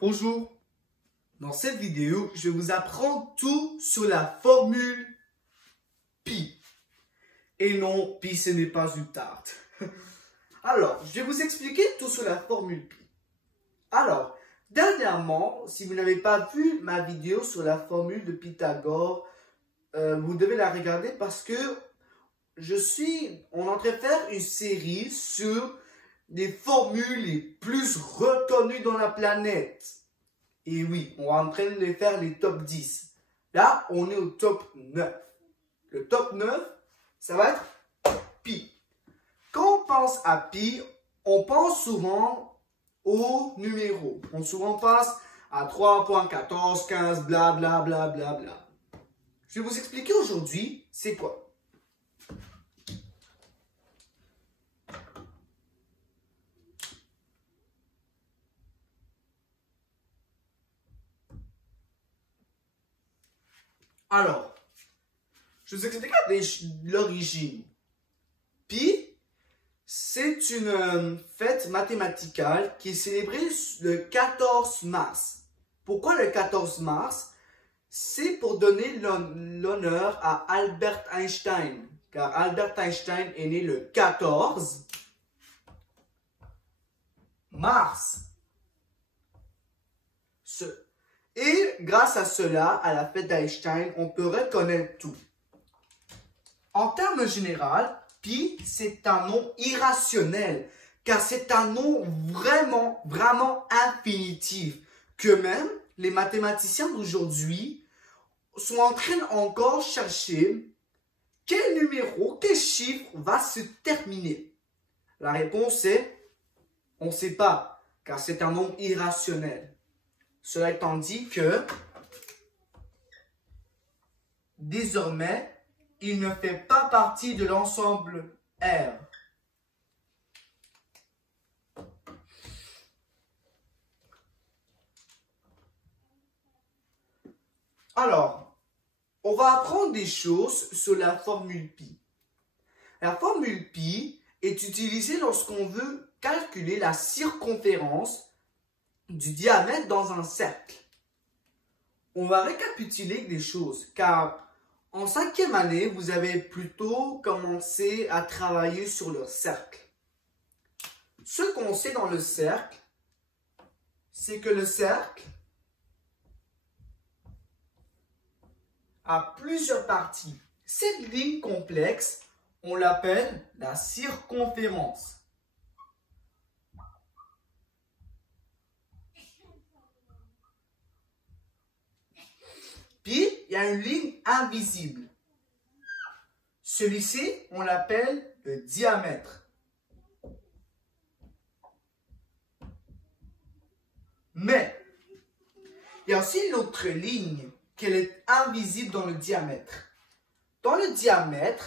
Bonjour, dans cette vidéo, je vais vous apprendre tout sur la formule pi. Et non, pi ce n'est pas une tarte. Alors, je vais vous expliquer tout sur la formule pi. Alors, dernièrement, si vous n'avez pas vu ma vidéo sur la formule de Pythagore, vous devez la regarder parce que on est en train de faire une série sur les formules les plus reconnues dans la planète. Et oui, on est en train de faire les top 10. Là, on est au top 9. Le top 9, ça va être pi. Quand on pense à pi, on pense souvent aux numéros. On souvent passe à 3.1415, bla bla bla bla bla. Je vais vous expliquer aujourd'hui, c'est quoi. Alors, je vous explique l'origine. Pi, c'est une fête mathématicale qui est célébrée le 14 mars. Pourquoi le 14 mars? C'est pour donner l'honneur à Albert Einstein. Car Albert Einstein est né le 14 mars. Et grâce à cela, à la fête d'Einstein, on peut reconnaître tout. En termes généraux, pi, c'est un nom irrationnel, car c'est un nom vraiment infinitif, que même les mathématiciens d'aujourd'hui sont en train encore chercher quel numéro, quel chiffre va se terminer. La réponse est, on ne sait pas, car c'est un nom irrationnel. Cela étant dit que, désormais, il ne fait pas partie de l'ensemble R. Alors, on va apprendre des choses sur la formule pi. La formule pi est utilisée lorsqu'on veut calculer la circonférence du diamètre dans un cercle. On va récapituler des choses, car en 5e année, vous avez plutôt commencé à travailler sur le cercle. Ce qu'on sait dans le cercle, c'est que le cercle a plusieurs parties. Cette ligne complexe, on l'appelle la circonférence. Puis, il y a une ligne invisible. Celui-ci, on l'appelle le diamètre. Mais, il y a aussi une autre ligne qui est invisible dans le diamètre. Dans le diamètre,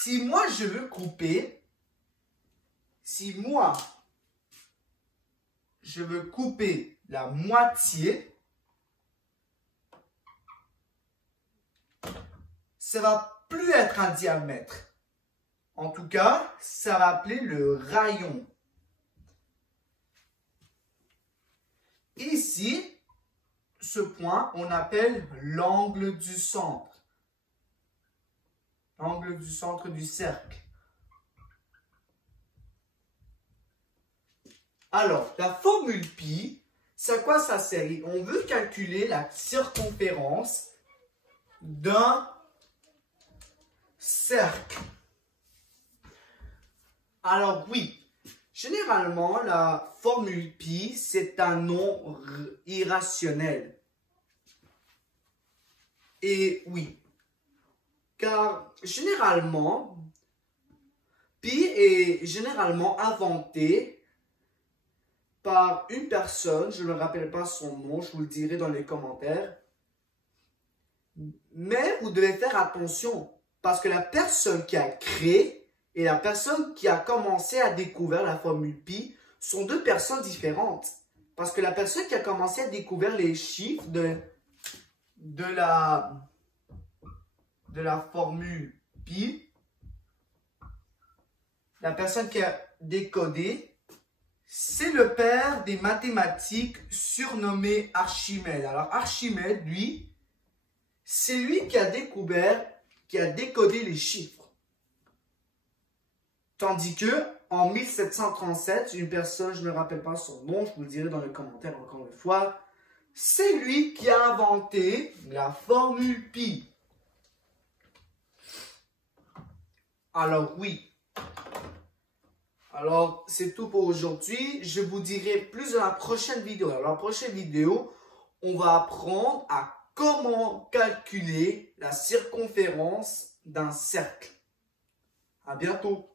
si moi je veux couper, la moitié, ça va plus être un diamètre. En tout cas, ça va appeler le rayon. Ici, ce point, on appelle l'angle du centre. L'angle du centre du cercle. Alors, la formule pi, c'est à quoi ça sert? On veut calculer la circonférence d'un cercle. Alors oui, généralement, la formule pi, c'est un nom irrationnel. Et oui, car généralement, pi est généralement inventé par une personne, je ne me rappelle pas son nom, je vous le dirai dans les commentaires. Mais vous devez faire attention, parce que la personne qui a créé et la personne qui a commencé à découvrir la formule pi sont deux personnes différentes. Parce que la personne qui a commencé à découvrir les chiffres de la formule pi, la personne qui a décodé, c'est le père des mathématiques surnommé Archimède. Alors Archimède, lui, c'est lui qui a découvert, qui a décodé les chiffres. Tandis que en 1737, une personne, je ne me rappelle pas son nom, je vous le dirai dans les commentaires encore une fois, c'est lui qui a inventé la formule pi. Alors oui. Alors, c'est tout pour aujourd'hui. Je vous dirai plus dans la prochaine vidéo. Dans la prochaine vidéo, on va apprendre à comment calculer la circonférence d'un cercle. À bientôt.